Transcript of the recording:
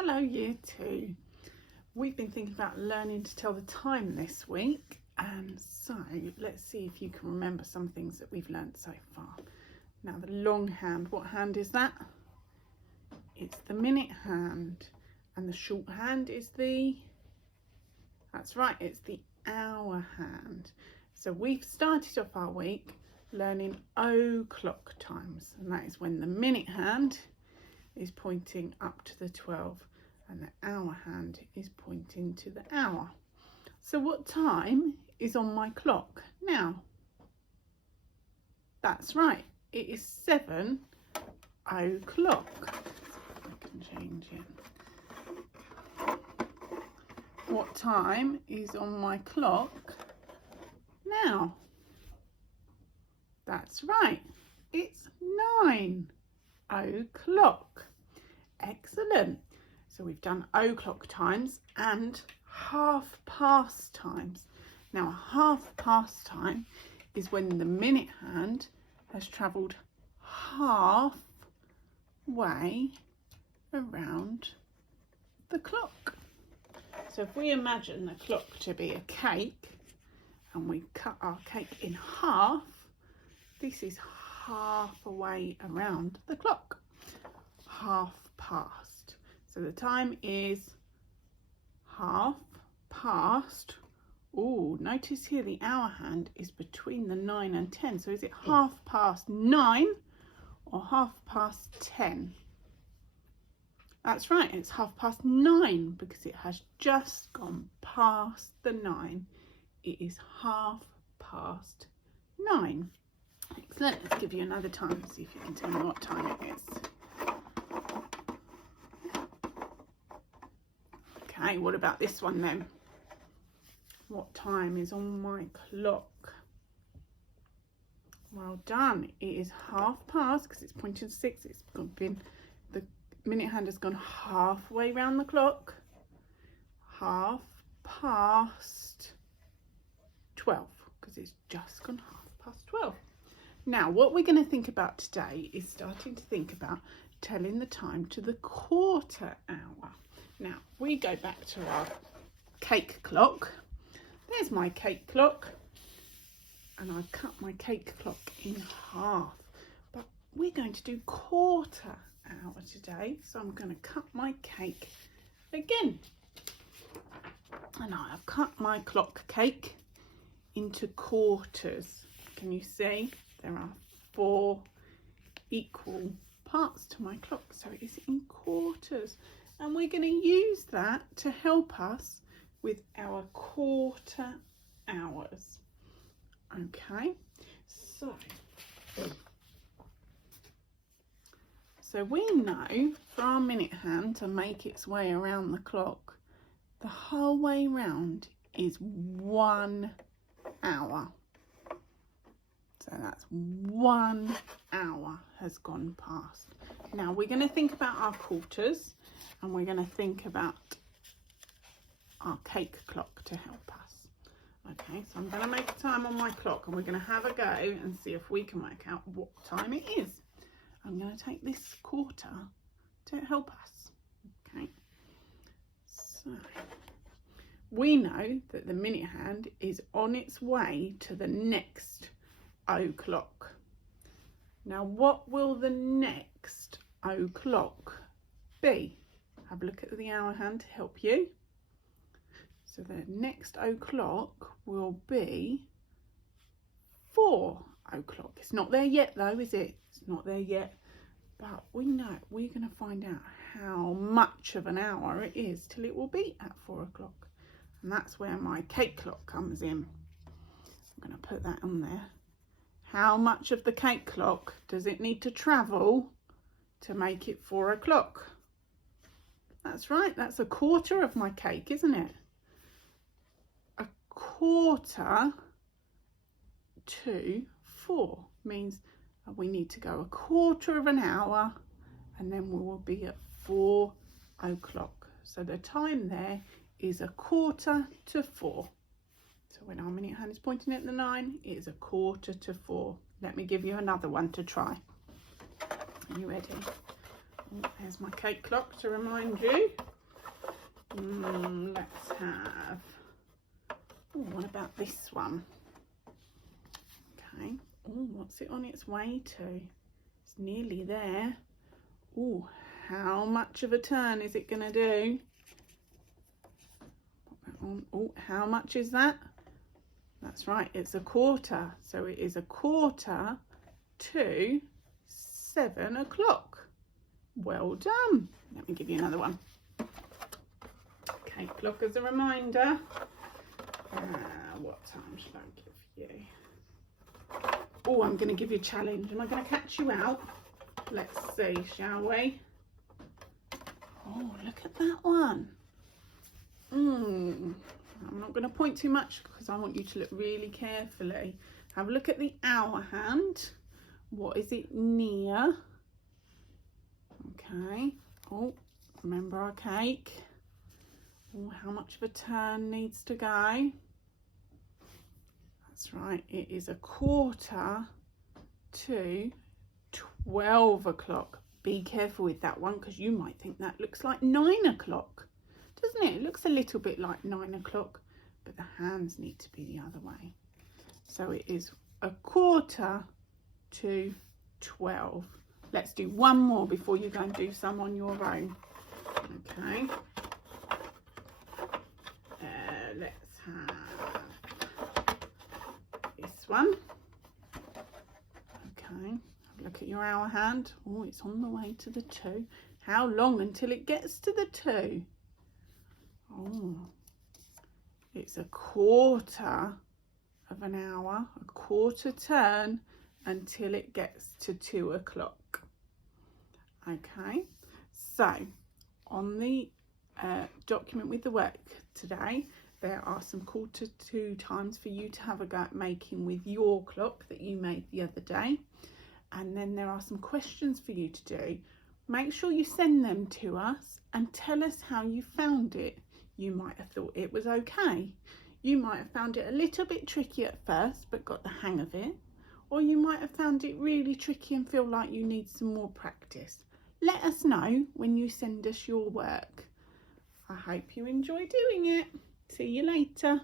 Hello Year 2. We've been thinking about learning to tell the time this week, and so let's see if you can remember some things that we've learned so far. Now the long hand, what hand is that? It's the minute hand, and the short hand is that's right, it's the hour hand. So we've started off our week learning o'clock times, and that is when the minute hand is pointing up to the 12 and the hour hand is pointing to the hour. So what time is on my clock now? That's right, it is 7 o'clock. I can change it. What time is on my clock now? That's right, it's 9 o'clock. Excellent. So we've done o'clock times and half past times. Now half past time is when the minute hand has travelled half way around the clock. So if we imagine the clock to be a cake and we cut our cake in half, this is half a way around the clock. Half past. So the time is half past. Oh, notice here the hour hand is between the 9 and 10. So is it half past 9 or half past 10? That's right, it's half past 9 because it has just gone past the 9. It is half past 9. Excellent. Let's give you another time to see if you can tell me what time it is. Okay, what about this one then? What time is on my clock? Well done. It is half past because it's pointing to 6. It's been, the minute hand has gone halfway round the clock. Half past 12 because it's just gone half past 12. Now what we're going to think about today is starting to think about telling the time to the quarter hour. Now we go back to our cake clock. There's my cake clock, and I've cut my cake clock in half, but we're going to do quarter hour today, so I'm going to cut my cake again, and I've cut my clock cake into quarters. Can you see? There are 4 equal parts to my clock, so it is in quarters, and we're going to use that to help us with our quarter hours. Okay, so we know for our minute hand to make its way around the clock, the whole way round is 1 hour. So that's 1 hour has gone past. Now we're going to think about our quarters, and we're going to think about our cake clock to help us. Okay, so I'm going to make a time on my clock, and we're going to have a go and see if we can work out what time it is. I'm going to take this quarter to help us. Okay, so we know that the minute hand is on its way to the next o'clock. Now what will the next o'clock be? Have a look at the hour hand to help you. So the next o'clock will be 4 o'clock. It's not there yet though, is it? It's not there yet, but we know we're going to find out how much of an hour it is till it will be at 4 o'clock, and that's where my cake clock comes in. I'm going to put that on there. How much of the cake clock does it need to travel to make it 4 o'clock? That's right, that's a quarter of my cake, isn't it? A quarter to 4 means we need to go a quarter of an hour, and then we will be at 4 o'clock. So the time there is a quarter to 4. So when our minute hand is pointing at the 9, it is a quarter to 4. Let me give you another one to try. Are you ready? Oh, there's my cake clock to remind you. Let's have, oh, what about this one? Okay, oh, what's it on its way to? It's nearly there. Oh, how much of a turn is it going to do? Put that on. Oh, how much is that? That's right, it's a quarter. So it is a quarter to 7 o'clock. Well done. Let me give you another one. Cake clock as a reminder. What time should I give you? Oh, I'm going to give you a challenge. Am I going to catch you out? Let's see, shall we? Oh, look at that one. I'm not going to point too much because I want you to look really carefully. Have a look at the hour hand. What is it near? Okay. Oh, remember our cake. Oh, how much of a turn needs to go? That's right, it is a quarter to 12 o'clock. Be careful with that one because you might think that looks like 9 o'clock. Doesn't it? It looks a little bit like 9 o'clock, but the hands need to be the other way. So it is a quarter to 12. Let's do one more before you go and do some on your own. Okay. Let's have this one. Okay. Have a look at your hour hand. Oh, it's on the way to the 2. How long until it gets to the 2? Oh, it's a quarter of an hour, a quarter turn until it gets to 2 o'clock. Okay, so on the document with the work today, there are some quarter to times for you to have a go at making with your clock that you made the other day. And then there are some questions for you to do. Make sure you send them to us and tell us how you found it. You might have thought it was okay. You might have found it a little bit tricky at first, but got the hang of it. Or you might have found it really tricky and feel like you need some more practice. Let us know when you send us your work. I hope you enjoy doing it. See you later.